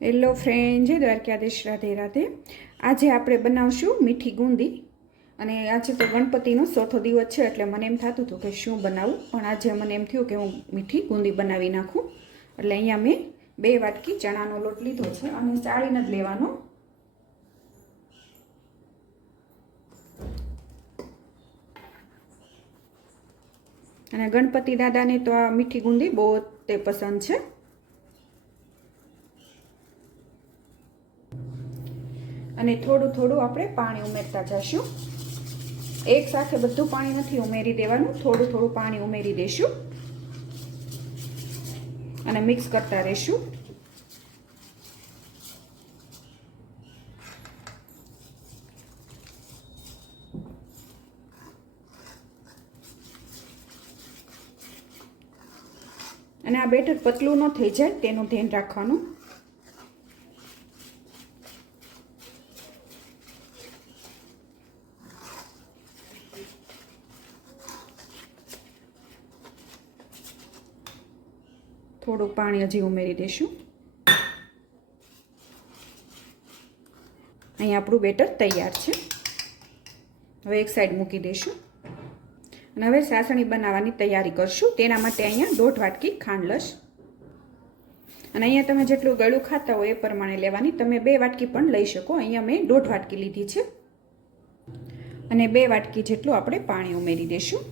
Hello friend, જય દ્વારકાધીશ, રાધે રાધે. આજે આપણે બનાવશું મીઠી ગુંદી. અને આજે તો ગણપતિનો ચોથો દિવસ છે, એટલે મને એમ થતું હતું કે શું બનાવું, પણ આજે મને એમ થયું કે હું મીઠી ગુંદી બનાવી નાખું. એટલે અહીંયા મેં 2 વાટકી ચણાનો લોટ લીધો છે અને ચાળીને જ લેવાનો. અને ગણપતિ દાદાને તો આ મીઠી ગુંદી બહુ તે પસંદ છે. અને થોડું થોડું આપણે પાણી ઉમેરતા જઈશું. એક સાથે બધું પાણી નથી ઉમેરી દેવાનું, થોડું થોડું પાણી ઉમેરી દઈશું અને મિક્સ કરતા રહીશું. અને આ બેટર પતલું ન થઈ જાય તેનું ધ્યાન રાખવાનું. થોડું પાણી હજી ઉમેરી દઈશું. અહીં આપણું બેટર તૈયાર છે. હવે એક સાઈડ મૂકી દઈશું અને હવે સાસણી બનાવવાની તૈયારી કરશું. તેના માટે અહીંયા 1.5 વાટકી ખાંડ લઈશ. અને અહીંયા તમે જેટલું ગળ્યું ખાતા હોય એ પ્રમાણે લેવાની. તમે 2 વાટકી પણ લઈ શકો. અહીંયા મેં 1.5 વાટકી લીધી છે. અને 2 વાટકી જેટલું આપણે પાણી ઉમેરી દઈશું.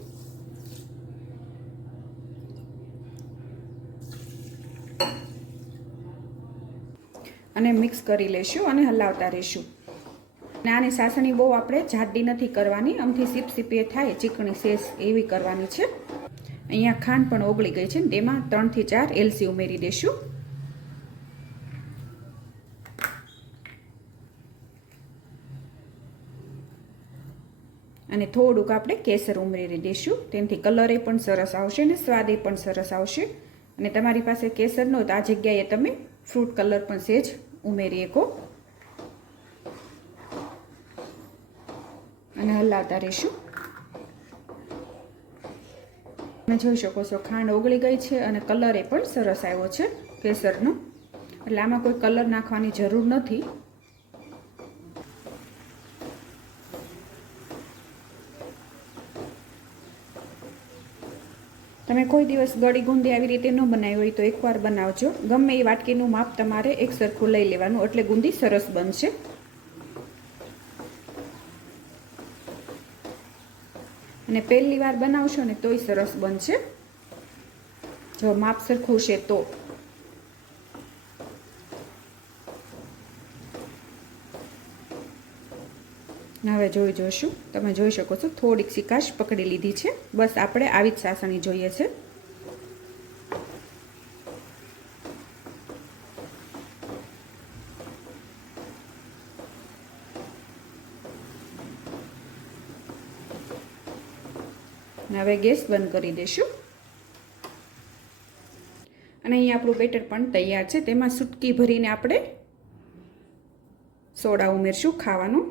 અને મિક્સ કરી લેશું અને હલાવતા રહીશું. અને આની સાસણી બહુ આપણે જાડી નથી કરવાની, આમથી સીપસીપી થાય, ચીકણી સેસ એવી કરવાની છે. અહીંયા ખાંડ પણ ઓગળી ગઈ છે, તેમાં 3 થી 4 એલચી ઉમેરી દઈશું. અને થોડુંક આપણે કેસર ઉમેરી દઈશું. તેનાથી કલરે પણ સરસ આવશે અને સ્વાદે પણ સરસ આવશે. અને તમારી પાસે કેસર ન હોય તો આ જગ્યાએ તમે ફ્રૂટ કલર પણ સહેજ ઉમેરી શકો. અને હલાવતા રહીશું. તમે જોઈ શકો છો ખાંડ ઓગળી ગઈ છે અને કલર એ પણ સરસ આવ્યો છે કેસરનો. એટલે આમાં કોઈ કલર નાખવાની જરૂર નથી. તમે કોઈ દિવસ ગળી ગુંદી આવી રીતે ન બનાવી હોય તો એકવાર બનાવજો. ગમે એ વાટકીનું માપ તમારે એક સરખું લઈ લેવાનું, એટલે ગુંદી સરસ બનશે. અને પહેલી વાર બનાવશો ને તોય સરસ બનશે, જો માપ સરખું છે તો. હવે જોઈશું. તમે જોઈ શકો છો થોડીક ચીકાશ પકડી લીધી છે. બસ આપણે આવી જ સાસણી જોઈએ છે. હવે ગેસ બંધ કરી દઈશું. અને અહીંયા આપણું બેટર પણ તૈયાર છે. તેમાં સુટકી ભરીને આપણે સોડા ઉમેરશું ખાવાનું.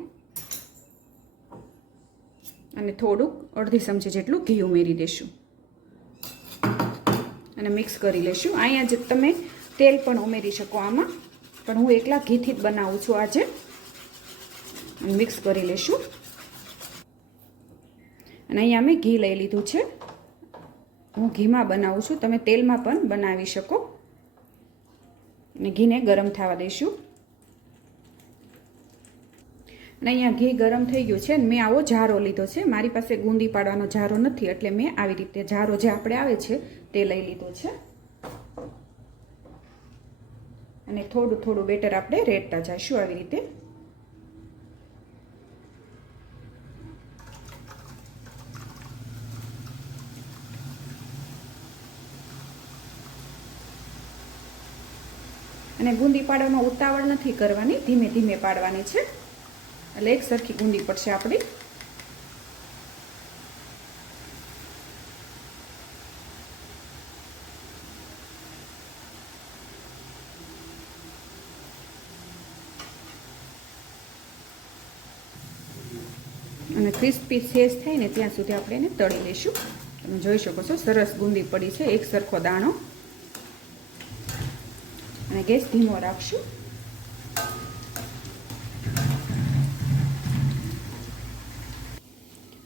અને થોડુંક અડધી ચમચી જેટલું ઘી ઉમેરી દઈશું અને મિક્સ કરી લઈશું. અહીંયા જ તમે તેલ પણ ઉમેરી શકો આમાં, પણ હું એકલા ઘીથી જ બનાવું છું આજે. મિક્સ કરી લઈશું. અને અહીંયા મેં ઘી લઈ લીધું છે. હું ઘીમાં બનાવું છું, તમે તેલમાં પણ બનાવી શકો. અને ઘીને ગરમ થવા દઈશું. અને અહીંયા ઘી ગરમ થઈ ગયું છે. મેં આવો જારો લીધો છે. મારી પાસે ગુંદી પાડવાનો જારો નથી, એટલે મેં આવી રીતે જારો જે આપણે આવે છે તે લઈ લીધો છે. અને થોડું થોડું બેટર આપણે રેડતા જઈશું આવી રીતે. અને ગુંદી પાડવામાં ઉતાવળ નથી કરવાની, ધીમે ધીમે પાડવાની છે, એટલે એક સરખી ગુંદી પડશે આપણી. અને ક્રિસ્પી સેજ થાય ને ત્યાં સુધી આપણે એને તળી લઈશું. તમે જોઈ શકો છો સરસ ગુંદી પડી છે, એક સરખો દાણો. અને ગેસ ધીમો રાખશું.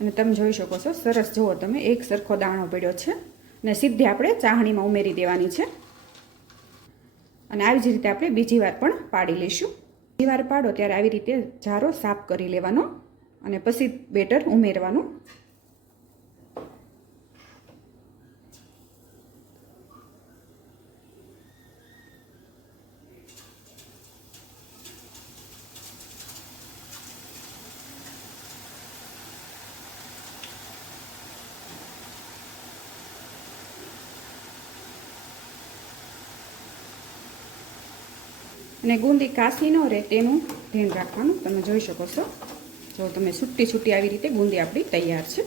અને તમે જોઈ શકો છો સરસ જુઓ તમે એક સરખો દાણો પડ્યો છે અને સીધી આપણે ચાહણીમાં ઉમેરી દેવાની છે. અને આવી જ રીતે આપણે બીજી વાર પણ પાડી લઈશું. બીજી વાર પાડો ત્યારે આવી રીતે જારો સાફ કરી લેવાનો અને પછી બેટર ઉમેરવાનું. અને ગુંદી કાસી ન રહે તેનું ધ્યાન રાખવાનું. તમે જોઈ શકો છો જો તમે છૂટી છૂટી આવી રીતે ગુંદી આપણી તૈયાર છે.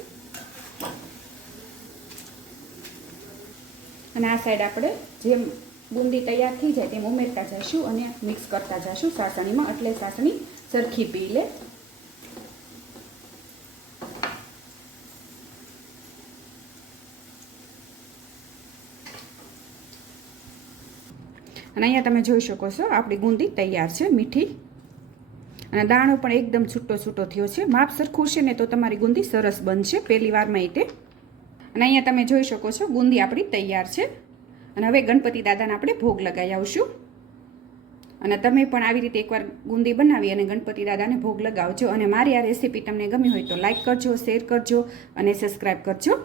અને આ સાઈડ આપણે જેમ બુંદી તૈયાર થઈ જાય તેમ ઉમેરતા જઈશું અને મિક્સ કરતા જઈશું સાસણીમાં, એટલે સાસણી સરખી પી લે. અને અહીંયા તમે જોઈ શકો છો આપણી બુંદી તૈયાર છે, મીઠી, અને દાણો પણ એકદમ છૂટો છૂટો થયો છે. માપ સરખું છે ને તો તમારી ગુંદી સરસ બનશે પહેલી વારમાં તે. અને અહીંયા તમે જોઈ શકો છો ગુંદી આપણી તૈયાર છે. અને હવે ગણપતિ દાદાને આપણે ભોગ લગાવી આવશું. અને તમે પણ આવી રીતે એકવાર ગુંદી બનાવી અને ગણપતિ દાદાને ભોગ લગાવજો. અને મારી આ રેસીપી તમને ગમી હોય તો લાઈક કરજો, શેર કરજો અને સબસ્ક્રાઈબ કરજો.